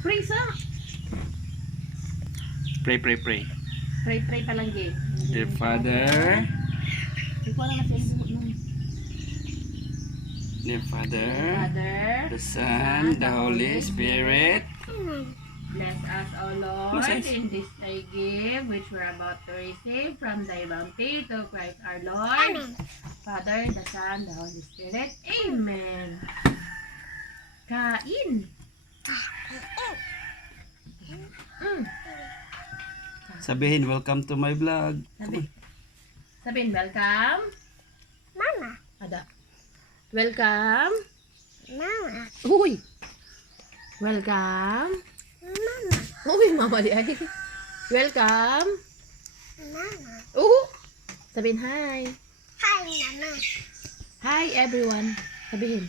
Pray sa. Pray. Pray pa lang, Jay. Dear Father. Hindi ko alam na sa Dear Father. Father. The Son. The Holy Spirit. Bless us, O Lord, Bless us. in this thy gift, which we're about to receive from thy bounty to Christ our Lord. Amen. Father, the Son, the Holy Spirit. Amen. Kain. Sabihin, welcome to my vlog. Sabihin, welcome. Mama. Ada. Welcome. Mama. Uy. Welcome. Mama. Uy, mama di ay. Welcome. Mama. Sabihin hi. Hi, Mama. Hi everyone. Sabihin.